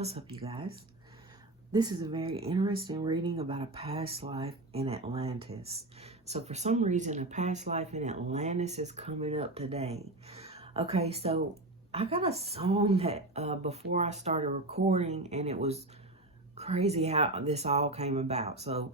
What's up, you guys? This is a very interesting reading about a past life in Atlantis. So, for some reason, a past life in Atlantis is coming up today. Okay, so I got a song that before I started recording, and it was crazy how this all came about. So,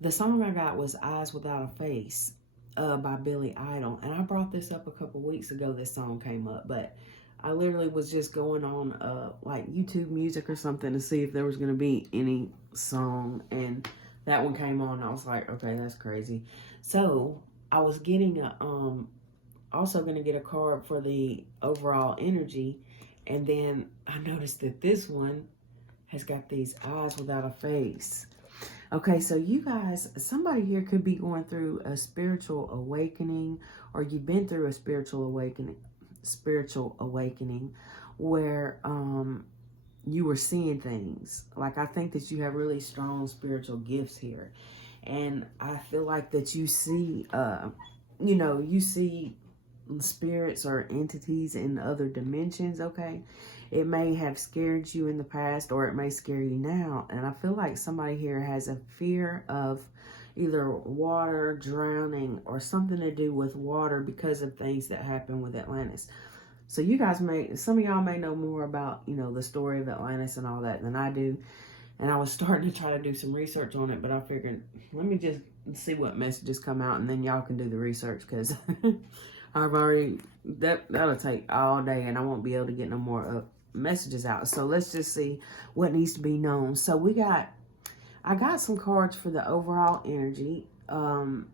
the song I got was Eyes Without a Face by Billy Idol. And I brought this up a couple weeks ago. This song came up, but I literally was just going on like YouTube music or something to see if there was going to be any song. And that one came on. And I was like, okay, that's crazy. So I was getting also going to get a card for the overall energy. And then I noticed that this one has got these eyes without a face. Okay, so you guys, somebody here could be going through a spiritual awakening, or you've been through a spiritual awakening where you were seeing things. Like, I think that you have really strong spiritual gifts here. And I feel like that you see, you see spirits or entities in other dimensions, okay? It may have scared you in the past, or it may scare you now. And I feel like somebody here has a fear of either water, drowning, or something to do with water because of things that happen with Atlantis. So you guys some of y'all may know more about, the story of Atlantis and all that than I do. And I was starting to try to do some research on it, but I figured, let me just see what messages come out, and then y'all can do the research, because I've already, that'll take all day, and I won't be able to get no more messages out. So let's just see what needs to be known. So I got some cards for the overall energy. And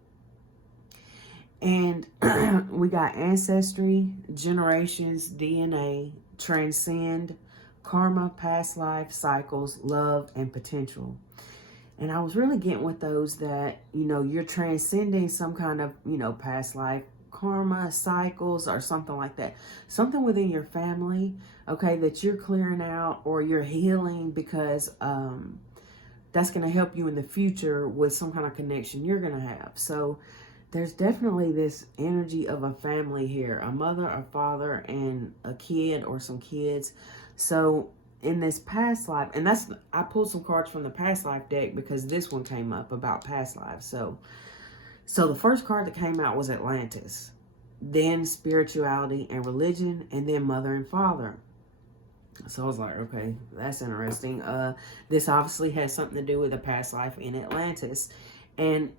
we got ancestry, generations, DNA, transcend, karma, past life, cycles, love, and potential. And I was really getting with those that, you're transcending some kind of, past life, karma, cycles, or something like that. Something within your family, okay, that you're clearing out or you're healing, because that's going to help you in the future with some kind of connection you're going to have. So there's definitely this energy of a family here, a mother, a father, and a kid or some kids. So in this past life, and I pulled some cards from the past life deck because this one came up about past lives. So the first card that came out was Atlantis, then spirituality and religion, and then mother and father. So I was like, okay, that's interesting. This obviously has something to do with a past life in Atlantis. And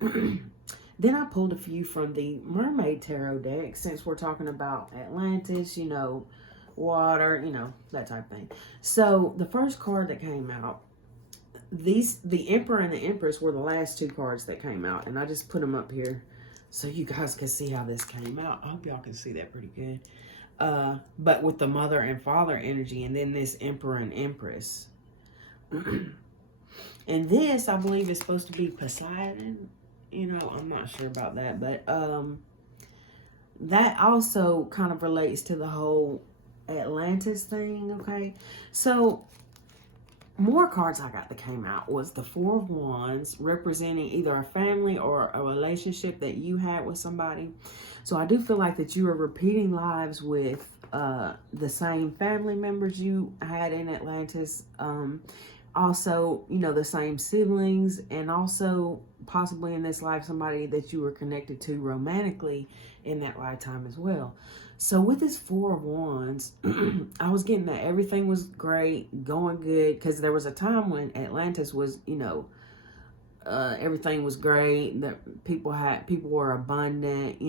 then I pulled a few from the Mermaid Tarot deck, since we're talking about Atlantis, water, that type of thing. So the first card that came out, the Emperor and the Empress were the last two cards that came out, and I just put them up here so you guys can see how this came out. I hope y'all can see that pretty good. But with the mother and father energy, and then this Emperor and Empress. And this, I believe, is supposed to be Poseidon. I'm not sure about that, but that also kind of relates to the whole Atlantis thing, okay? So more cards I got that came out was the Four of Wands, representing either a family or a relationship that you had with somebody. So I do feel like that you are repeating lives with the same family members you had in Atlantis. Also, the same siblings, and also possibly in this life somebody that you were connected to romantically in that lifetime as well. So with this Four of Wands, I was getting that everything was great, going good, because there was a time when Atlantis was, everything was great. That people were abundant,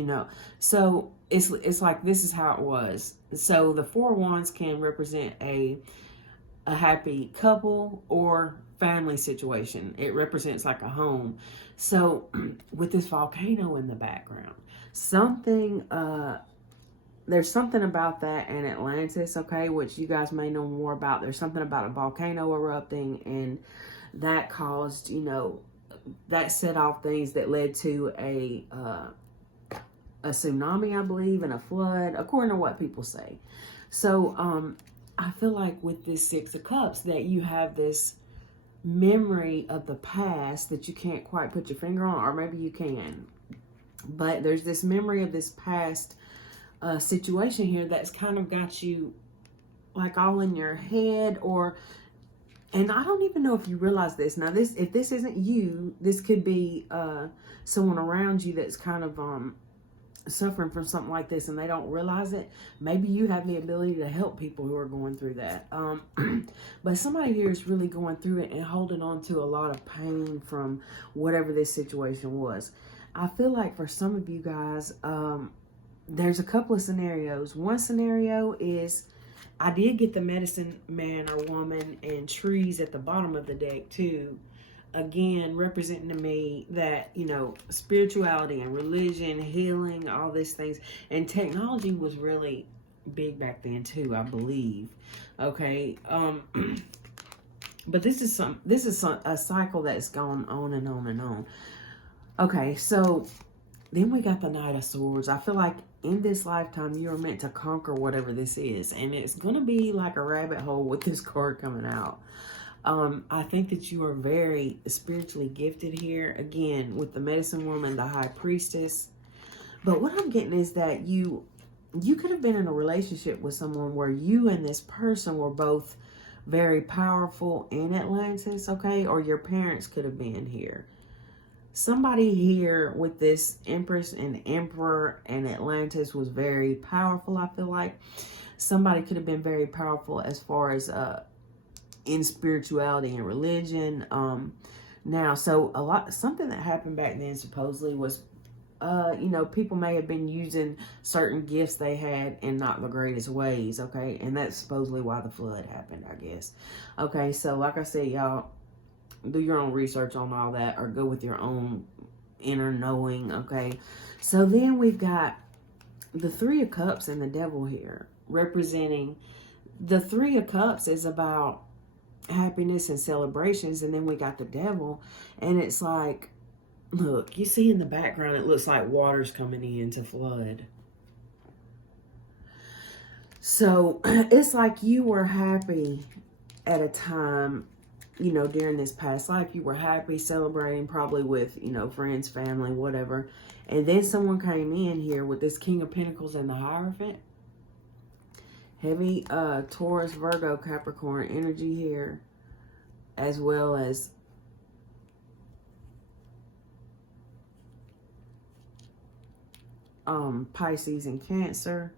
So it's like, this is how it was. So the Four of Wands can represent a happy couple or family situation. It represents like a home. So with this volcano in the background, there's something about that in Atlantis, okay, which you guys may know more about. There's something about a volcano erupting, and that caused, that set off things that led to a tsunami, I believe, and a flood, according to what people say. So I feel like with this Six of Cups that you have this memory of the past that you can't quite put your finger on, or maybe you can. But there's this memory of this past situation here that's kind of got you like all in your head, or And I don't even know if you realize this. Now, if this isn't you, this could be someone around you that's kind of suffering from something like this and they don't realize it. Maybe you have the ability to help people who are going through that. But somebody here is really going through it and holding on to a lot of pain from whatever this situation was. I feel like for some of you guys, there's a couple of scenarios. One scenario is, I did get the medicine man or woman and trees at the bottom of the deck too. Again, representing to me that, you know, spirituality and religion, healing, all these things. And technology was really big back then too, I believe. Okay. But this is a cycle that's gone on and on and on. Okay, so then we got the Knight of Swords. I feel like in this lifetime, you are meant to conquer whatever this is. And it's going to be like a rabbit hole with this card coming out. I think that you are very spiritually gifted here. Again, with the Medicine Woman, the High Priestess. But what I'm getting is that you could have been in a relationship with someone where you and this person were both very powerful in Atlantis, okay? Or your parents could have been here. Somebody here with this Empress and Emperor and Atlantis was very powerful, I feel like. Somebody could have been very powerful as far as in spirituality and religion. Now, so something that happened back then supposedly was, you know, people may have been using certain gifts they had in not the greatest ways, okay? And that's supposedly why the flood happened, I guess. Okay, so like I said, y'all, do your own research on all that or go with your own inner knowing, okay? So then we've got the Three of Cups and the Devil here, representing the Three of Cups is about happiness and celebrations, and then we got the Devil, and it's like, look, you see in the background, it looks like water's coming in to flood. So it's like you were happy at a time, you know, during this past life. You were happy, celebrating, probably with, you know, friends, family, whatever. And then someone came in here with this King of Pentacles and the Hierophant. Heavy Taurus, Virgo, Capricorn energy here, as well as Pisces and Cancer.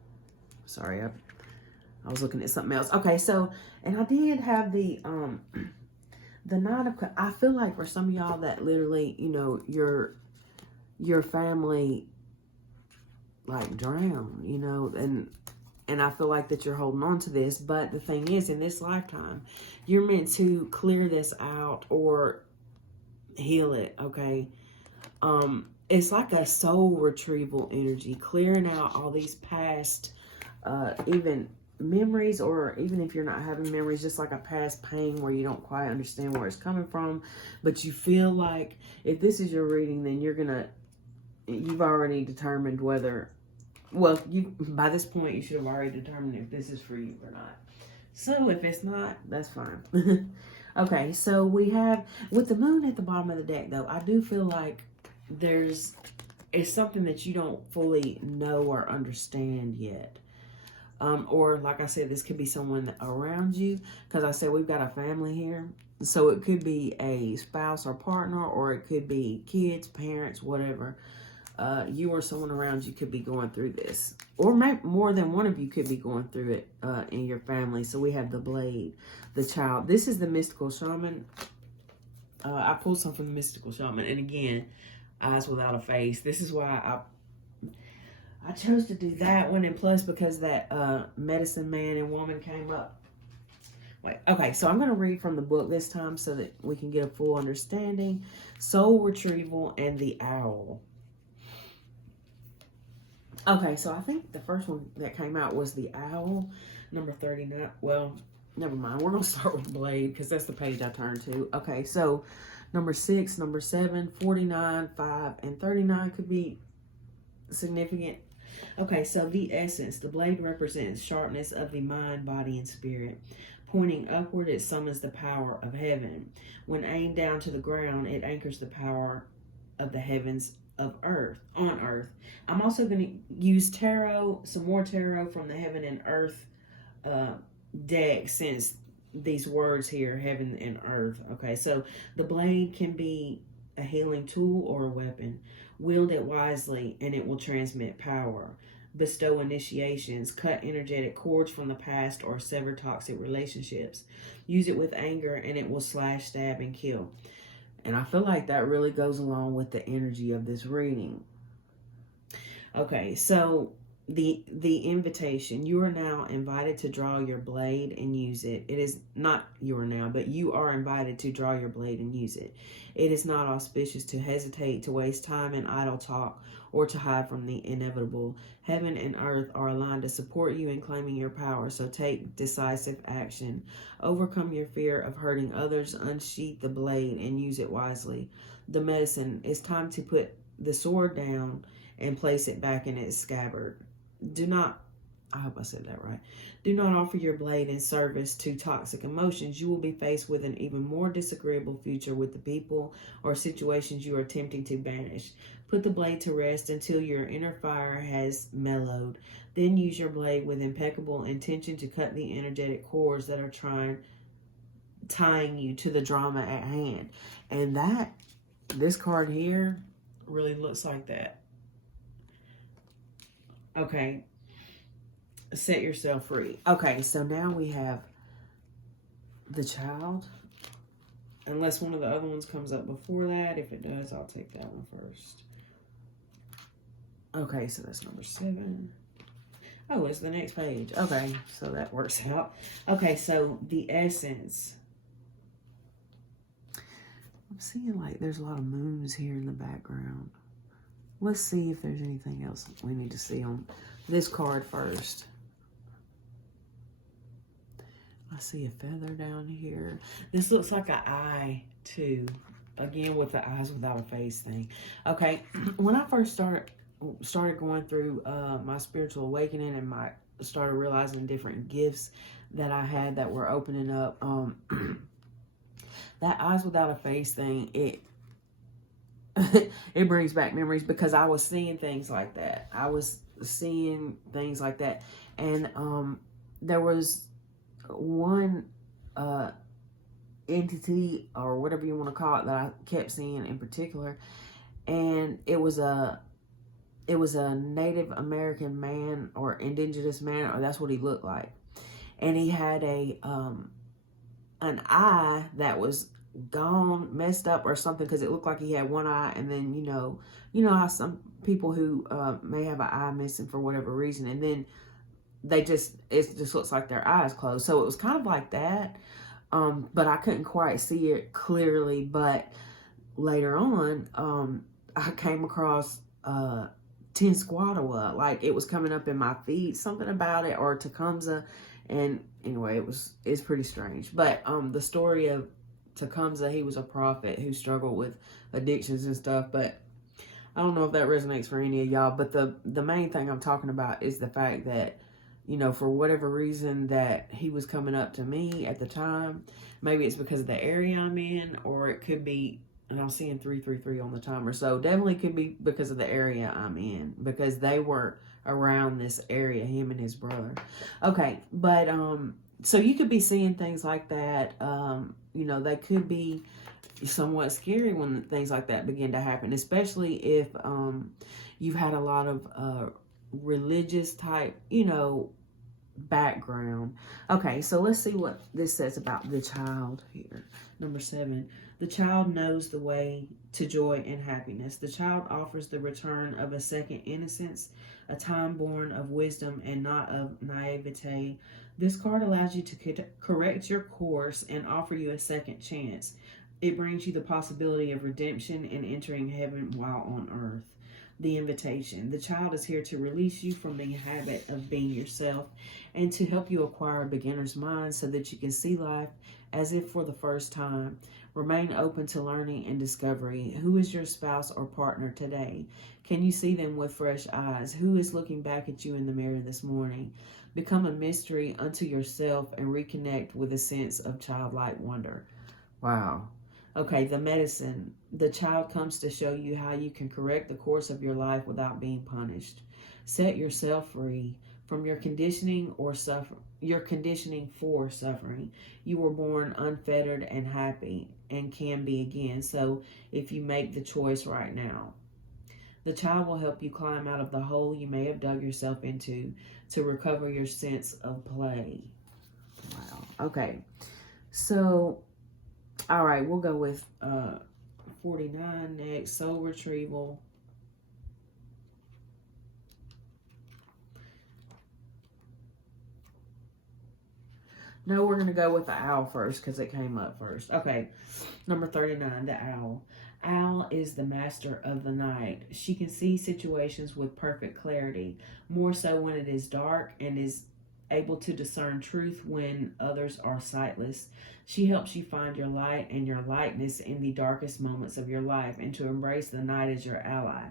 Sorry, I was looking at something else. Okay, so, and I did have the Knight of Cups. I feel like for some of y'all that literally, you know, your family like drowned, you know, and I feel like that you're holding on to this. But the thing is, in this lifetime, you're meant to clear this out or heal it, okay? It's like a soul retrieval energy, clearing out all these past, even memories, or even if you're not having memories, just like a past pain where you don't quite understand where it's coming from. But you feel like if this is your reading, then you've already determined whether, well, by this point, you should have already determined if this is for you or not. So if it's not, that's fine. Okay, so we have, with the Moon at the bottom of the deck, though, I do feel like it's something that you don't fully know or understand yet. Or like I said, this could be someone around you, because I said we've got a family here. So it could be a spouse or partner, or it could be kids, parents, whatever. You or someone around you could be going through this, or maybe more than one of you could be going through it in your family. So we have the Blade, the Child. This is the Mystical Shaman. I pulled some from the Mystical Shaman, and again, Eyes Without a Face. This is why I chose to do that one, and plus because that Medicine Man and Woman came up. Wait, okay, so I'm going to read from the book this time so that we can get a full understanding. Soul Retrieval and the Owl. Okay, so I think the first one that came out was the Owl, number 39. Well, never mind. We're going to start with Blade because that's the page I turned to. Okay, so number 6, number 7, 49, 5, and 39 could be significant. Okay, so the essence. The blade represents sharpness of the mind, body, and spirit. Pointing upward, it summons the power of heaven. When aimed down to the ground, it anchors the power of the heavens on earth. I'm also going to use tarot, some more tarot from the Heaven and Earth deck, since these words here, heaven and earth. Okay, so the blade can be a healing tool or a weapon. Wield it wisely and it will transmit power, bestow initiations, cut energetic cords from the past, or sever toxic relationships. Use it with anger and it will slash, stab, and kill. And I feel like that really goes along with the energy of this reading. Okay, so the invitation, you are now invited to draw your blade and use it. It is not you are now, but you are invited to draw your blade and use it. It is not auspicious to hesitate, to waste time in idle talk, or to hide from the inevitable. Heaven and earth are aligned to support you in claiming your power, so take decisive action. Overcome your fear of hurting others, unsheath the blade, and use it wisely. The medicine, it's time to put the sword down and place it back in its scabbard. Do not, I hope I said that right. Do not offer your blade in service to toxic emotions. You will be faced with an even more disagreeable future with the people or situations you are attempting to banish. Put the blade to rest until your inner fire has mellowed. Then use your blade with impeccable intention to cut the energetic cords that are tying you to the drama at hand. And this card here really looks like that. Okay, set yourself free. Okay, so now we have the child. Unless one of the other ones comes up before that. If it does, I'll take that one first. Okay, so that's number 7. Oh, it's the next page. Okay, so that works out. Okay, so the essence. I'm seeing like there's a lot of moons here in the background. Let's see if there's anything else we need to see on this card first. I see a feather down here. This looks like an eye, too. Again, with the eyes without a face thing. Okay, when I first started going through my spiritual awakening and started realizing different gifts that I had that were opening up, that eyes without a face thing, it brings back memories because I was seeing things like that. And there was one entity or whatever you want to call it that I kept seeing in particular, and it was a Native American man or indigenous man, or that's what he looked like, and he had an eye that was gone, messed up or something, because it looked like he had one eye, and then you know how some people who may have an eye missing for whatever reason, and then it just looks like their eyes closed. So it was kind of like that, but I couldn't quite see it clearly. But later on, I came across Tinsquatawa, like it was coming up in my feed, something about it, or Tecumseh, and anyway, it's pretty strange. But the story of Tecumseh, he was a prophet who struggled with addictions and stuff, but I don't know if that resonates for any of y'all. But the main thing I'm talking about is the fact that, for whatever reason that he was coming up to me at the time. Maybe it's because of the area I'm in, or it could be, and I'm seeing 333 on the timer, so definitely could be because of the area I'm in, because they were around this area, him and his brother. Okay, but so you could be seeing things like that. They could be somewhat scary when things like that begin to happen, especially if you've had a lot of religious type, background. Okay, so let's see what this says about the child here. Number 7, the child knows the way to joy and happiness. The child offers the return of a second innocence, a time born of wisdom and not of naivete. This card allows you to correct your course and offer you a second chance. It brings you the possibility of redemption and entering heaven while on earth. The invitation. The child is here to release you from the habit of being yourself and to help you acquire a beginner's mind so that you can see life as if for the first time. Remain open to learning and discovery. Who is your spouse or partner today? Can you see them with fresh eyes? Who is looking back at you in the mirror this morning? Become a mystery unto yourself and reconnect with a sense of childlike wonder. Wow. Okay, the medicine. The child comes to show you how you can correct the course of your life without being punished. Set yourself free from your conditioning or your conditioning for suffering. You were born unfettered and happy and can be again. So if you make the choice right now, the child will help you climb out of the hole you may have dug yourself into to recover your sense of play. Wow. Okay. So, all right, we'll go with 49 next. Soul retrieval. No, we're going to go with the owl first because it came up first. Okay, number 39, the owl. Owl is the master of the night. She can see situations with perfect clarity, more so when it is dark, and is able to discern truth when others are sightless. She helps you find your light and your lightness in the darkest moments of your life and to embrace the night as your ally.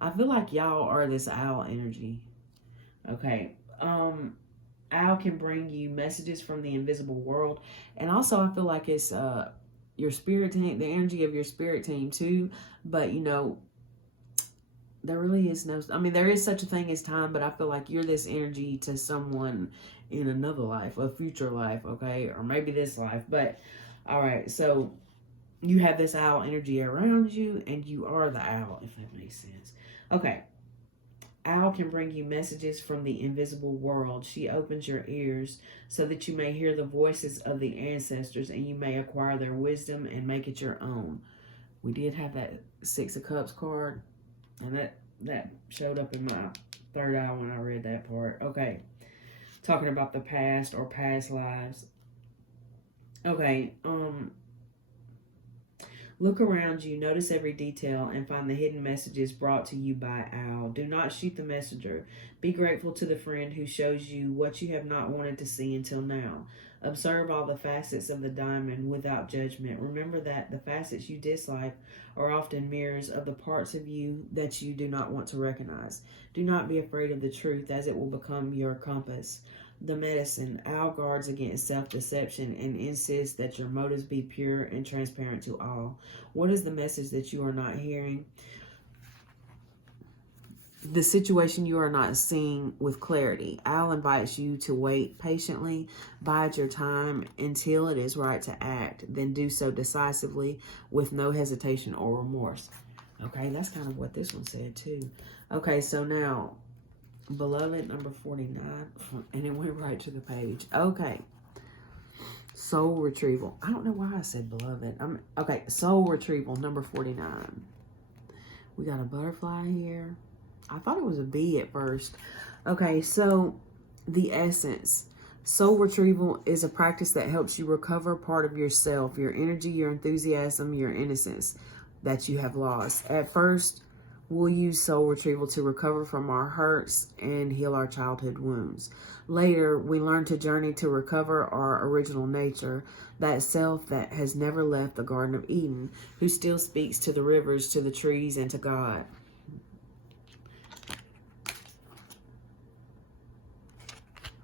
I feel like y'all are this owl energy. Okay. Owl can bring you messages from the invisible world, and also I feel like it's your spirit team, the energy of your spirit team too. But you know, there really is no, I mean, there is such a thing as time, but I feel like you're this energy to someone in another life, a future life, okay, or maybe this life. But all right, so you have this owl energy around you, and you are the owl, if that makes sense. Okay. Owl can bring you messages from the invisible world. She opens your ears so that you may hear the voices of the ancestors and you may acquire their wisdom and make it your own. We did have that Six of Cups card, and that showed up in my third eye when I read that part. Okay, talking about the past or past lives. Okay, look around you, notice every detail, and find the hidden messages brought to you by Owl. Do not shoot the messenger. Be grateful to the friend who shows you what you have not wanted to see until now. Observe all the facets of the diamond without judgment. Remember that the facets you dislike are often mirrors of the parts of you that you do not want to recognize. Do not be afraid of the truth, as it will become your compass. The medicine. Owl guards against self-deception and insists that your motives be pure and transparent to all. What is the message that you are not hearing? The situation you are not seeing with clarity. Owl invites you to wait patiently, bide your time until it is right to act, then do so decisively with no hesitation or remorse. Okay, that's kind of what this one said too. Okay, so now, Beloved, number 49, and it went right to the page. Okay. Soul retrieval. I don't know why I said beloved. Okay, soul retrieval, number 49. We got a butterfly here. I thought it was a bee at first. Okay, so the essence. Soul retrieval is a practice that helps you recover part of yourself, your energy, your enthusiasm, your innocence that you have lost. At first, we'll use soul retrieval to recover from our hurts and heal our childhood wounds. Later, we learn to journey to recover our original nature, that self that has never left the Garden of Eden, who still speaks to the rivers, to the trees, and to God.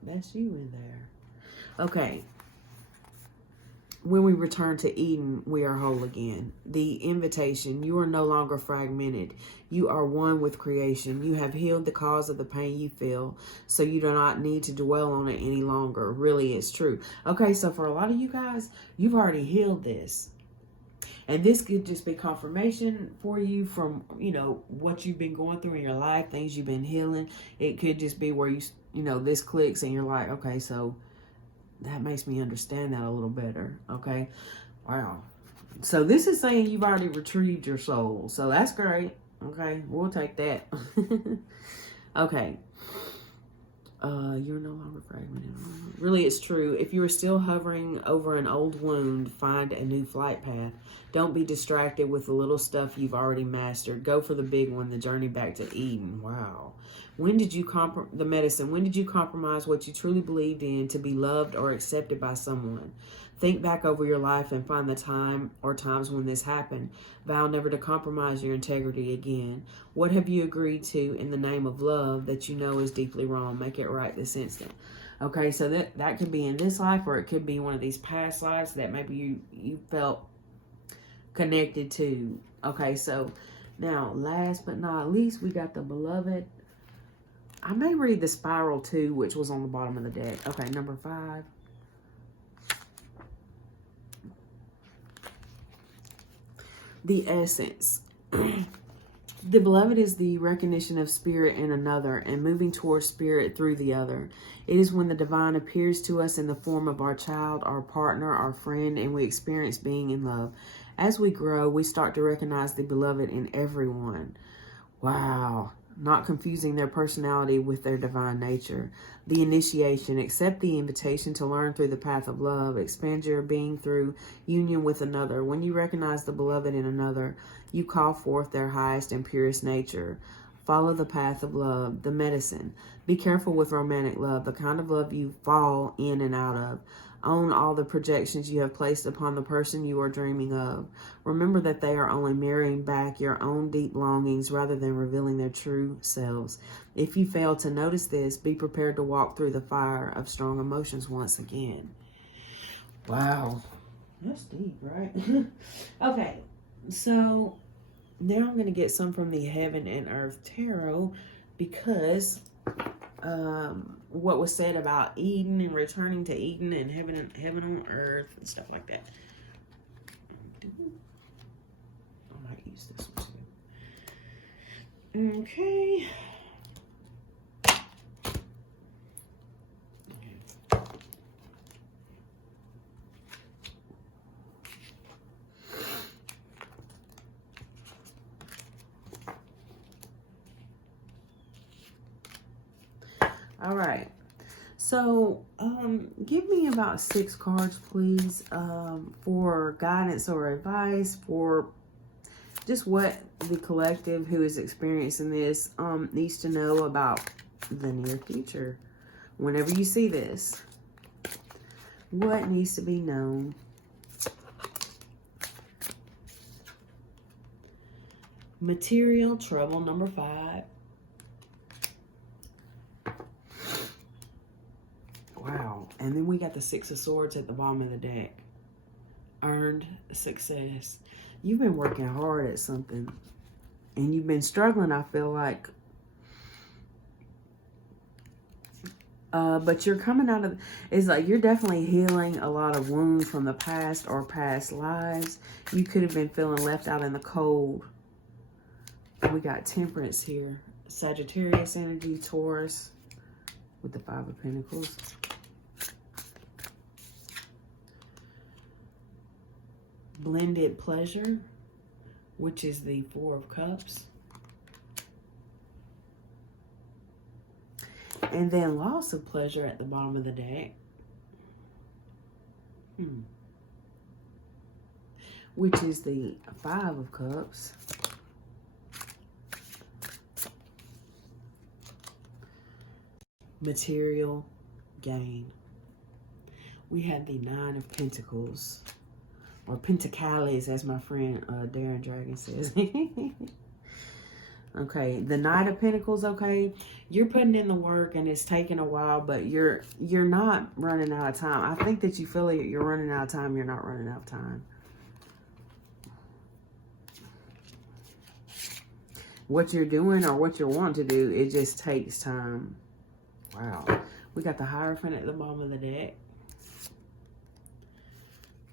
That's you in there. Okay. When we return to Eden, we are whole again. The invitation, you are no longer fragmented. You are one with creation. You have healed the cause of the pain you feel, so you do not need to dwell on it any longer. Really, it's true. Okay, so for a lot of you guys, you've already healed this. And this could just be confirmation for you from, you know, what you've been going through in your life, things you've been healing. It could just be where you know, this clicks and you're like, okay, so that makes me understand that a little better. Okay. Wow. So this is saying you've already retrieved your soul. So that's great. Okay. We'll take that. Okay. You're no longer fragmented. Really, it's true. If you are still hovering over an old wound, find a new flight path. Don't be distracted with the little stuff you've already mastered. Go for the big one, the journey back to Eden. Wow. When did you the medicine? When did you compromise what you truly believed in to be loved or accepted by someone? Think back over your life and find the time or times when this happened. Vow never to compromise your integrity again. What have you agreed to in the name of love that you know is deeply wrong? Make it right this instant. Okay, so that could be in this life, or it could be one of these past lives that maybe you felt connected to. Okay, so now last but not least, we got the beloved. I may read the spiral too, which was on the bottom of the deck. Okay, number 5. The essence. The beloved is the recognition of spirit in another and moving towards spirit through the other. It is when the divine appears to us in the form of our child, our partner, our friend, and we experience being in love. As we grow, we start to recognize the beloved in everyone. Wow. Not confusing their personality with their divine nature. The initiation. Accept the invitation to learn through the path of love. Expand your being through union with another. When you recognize the beloved in another, you call forth their highest and purest nature. Follow the path of love, the medicine. Be careful with romantic love, the kind of love you fall in and out of. Own all the projections you have placed upon the person you are dreaming of. Remember that they are only mirroring back your own deep longings rather than revealing their true selves. If you fail to notice this, be prepared to walk through the fire of strong emotions once again. Wow. That's deep, right? Okay, so now I'm going to get some from the Heaven and Earth Tarot because what was said about Eden and returning to Eden and heaven on earth and stuff like that. I might use this one too. Okay. All right. So, give me about 6 cards, please, for guidance or advice for just what the collective who is experiencing this needs to know about the near future. Whenever you see this, what needs to be known? Material trouble, number 5. Wow. And then we got the 6 of Swords at the bottom of the deck. Earned success. You've been working hard at something. And you've been struggling, I feel like. But you're coming out of... It's like you're definitely healing a lot of wounds from the past or past lives. You could have been feeling left out in the cold. We got Temperance here. Sagittarius energy, Taurus. With the 5 of Pentacles. Blended pleasure, which is the 4 of Cups. And then loss of pleasure at the bottom of the deck. Which is the 5 of Cups. Material gain. We have the 9 of Pentacles. Or Pentacles, as my friend Darren Dragon says. Okay, the Knight of Pentacles, okay? You're putting in the work and it's taking a while, but you're not running out of time. I think that you feel like you're running out of time. You're not running out of time. What you're doing or what you're wanting to do, it just takes time. Wow. We got the Hierophant at the bottom of the deck.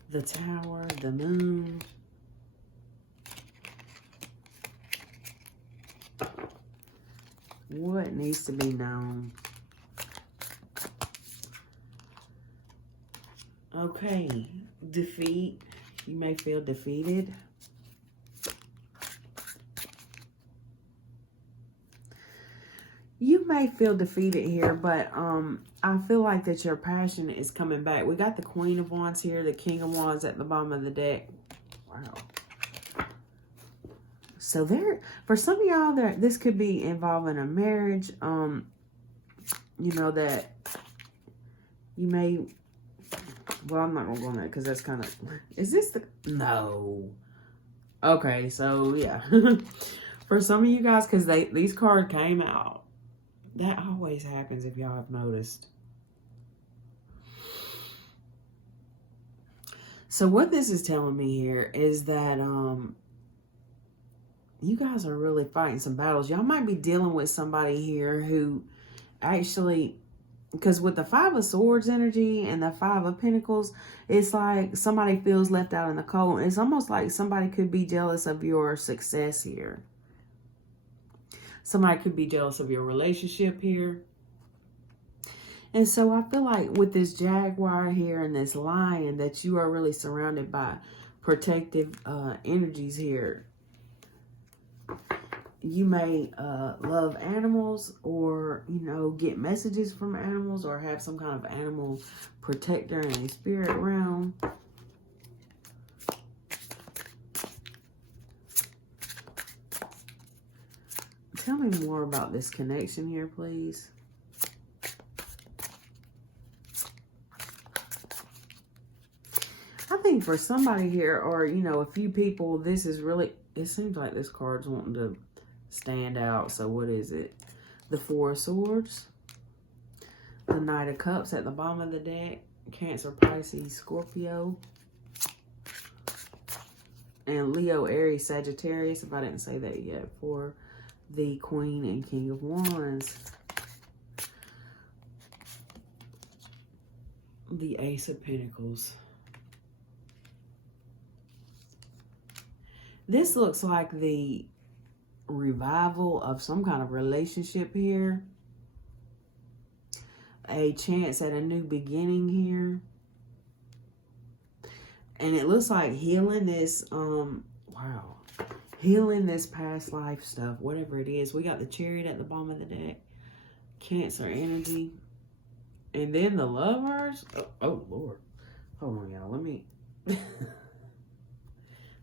The Tower, the Moon. What needs to be known? Okay, defeat. You may feel defeated. You may feel defeated here, but I feel like that your passion is coming back. We got the Queen of Wands here, the King of Wands at the bottom of the deck. Wow. So there, for some of y'all, this could be involving a marriage. You know that you may. Well, I'm not gonna go on that because that's kind of. Is this the? No. Okay, so yeah. For some of you guys, because these cards came out. That always happens if y'all have noticed. So what this is telling me here is that you guys are really fighting some battles. Y'all might be dealing with somebody here who actually, because with the Five of Swords energy and the Five of Pentacles, it's like somebody feels left out in the cold. It's almost like somebody could be jealous of your success here. Somebody could be jealous of your relationship here. And so I feel like with this Jaguar here and this Lion that you are really surrounded by protective energies here. You may love animals, or, you know, get messages from animals, or have some kind of animal protector in a spirit realm. Tell me more about this connection here, please. I think for somebody here, or, you know, a few people, this is really, it seems like this card's wanting to stand out. So what is it? The Four of Swords, the Knight of Cups at the bottom of the deck, Cancer, Pisces, Scorpio, and Leo, Aries, Sagittarius, if I didn't say that yet, for the Queen and King of Wands. The Ace of Pentacles. This looks like the revival of some kind of relationship here. A chance at a new beginning here. And it looks like healing this, wow. Healing this past life stuff, whatever it is. We got the Chariot at the bottom of the deck. Cancer energy. And then the Lovers. Oh Lord. Hold on, y'all. Let me...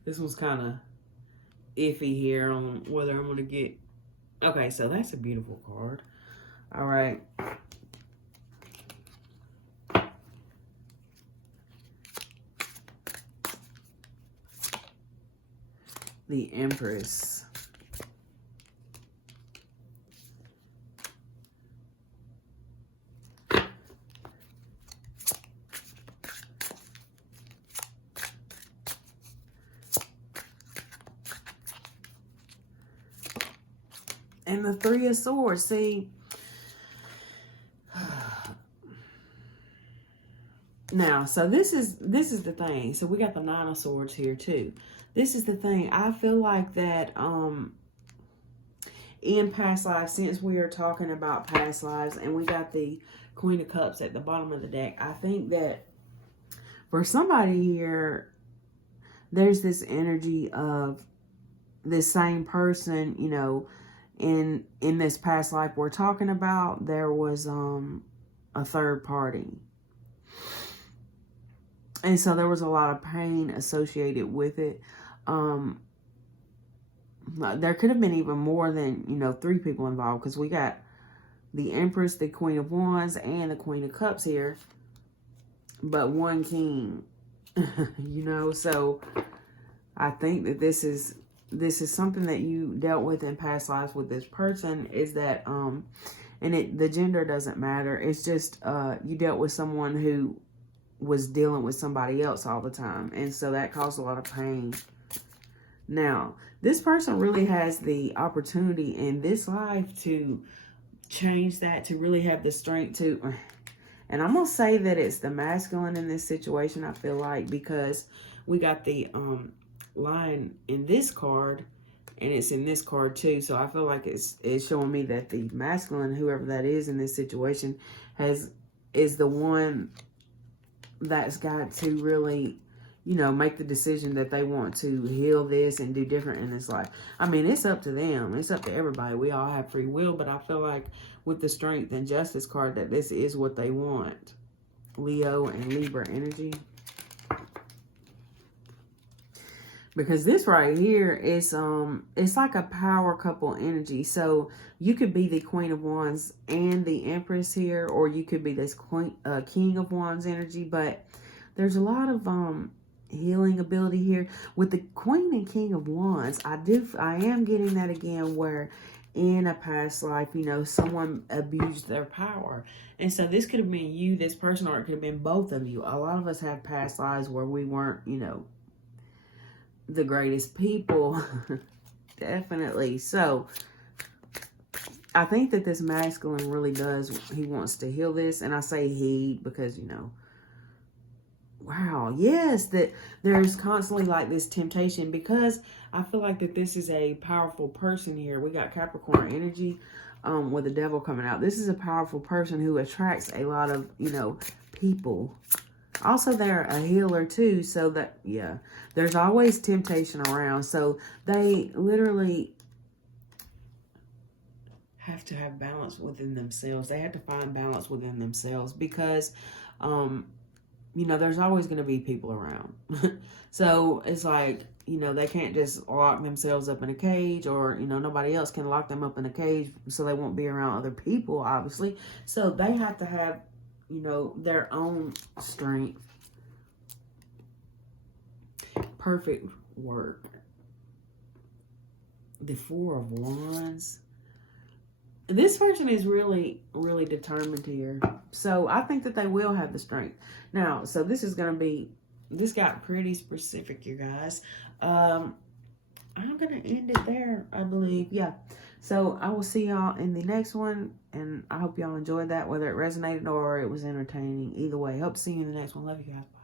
This one's kind of iffy here on whether I'm going to get... Okay, so that's a beautiful card. All right. The Empress. And the Three of Swords. See, now, so this is the thing. So we got the Nine of Swords here too. This is the thing. I feel like that in past lives, since we are talking about past lives, and we got the Queen of Cups at the bottom of the deck, I think that for somebody here, there's this energy of this same person, you know, in this past life we're talking about, there was a third party. And so there was a lot of pain associated with it. There could have been even more than, you know, 3 people involved, because we got the Empress, the Queen of Wands, and the Queen of Cups here. But one king, you know, so I think that this is something that you dealt with in past lives with this person, is that, and the gender doesn't matter. It's just, you dealt with someone who was dealing with somebody else all the time. And so that caused a lot of pain. Now, this person really has the opportunity in this life to change that, to really have the strength to, and I'm going to say that it's the masculine in this situation, I feel like, because we got the Lion in this card, and it's in this card too. So I feel like it's showing me that the masculine, whoever that is in this situation, is the one that's got to really, you know, make the decision that they want to heal this and do different in this life. I mean, it's up to them. It's up to everybody. We all have free will, but I feel like with the Strength and Justice card that this is what they want. Leo and Libra energy. Because this right here is it's like a power couple energy. So you could be the Queen of Wands and the Empress here, or you could be this King of Wands energy. But there's a lot of healing ability here with the Queen and King of Wands. I am getting that again, where in a past life, you know, someone abused their power. And so this could have been you, this person, or it could have been both of you. A lot of us have past lives where we weren't, you know, the greatest people. Definitely. So I think that this masculine really does, he wants to heal this. And I say he because, you know, wow, yes, that there's constantly like this temptation, because I feel like that this is a powerful person here. We got Capricorn energy with the devil coming out. This is a powerful person who attracts a lot of, you know, people. Also, they're a healer too, so that, yeah, there's always temptation around. So they literally have to have balance within themselves. They have to find balance within themselves because, you know, there's always going to be people around. So it's like, you know, they can't just lock themselves up in a cage, or, you know, nobody else can lock them up in a cage, so they won't be around other people, obviously. So they have to have, you know, their own strength. Perfect work. The Four of Wands. This person is really, really determined here. So I think that they will have the strength. Now, so this is going to be, this got pretty specific, you guys. I'm going to end it there, I believe. Yeah. So I will see y'all in the next one. And I hope y'all enjoyed that, whether it resonated or it was entertaining. Either way, hope to see you in the next one. Love you guys. Bye.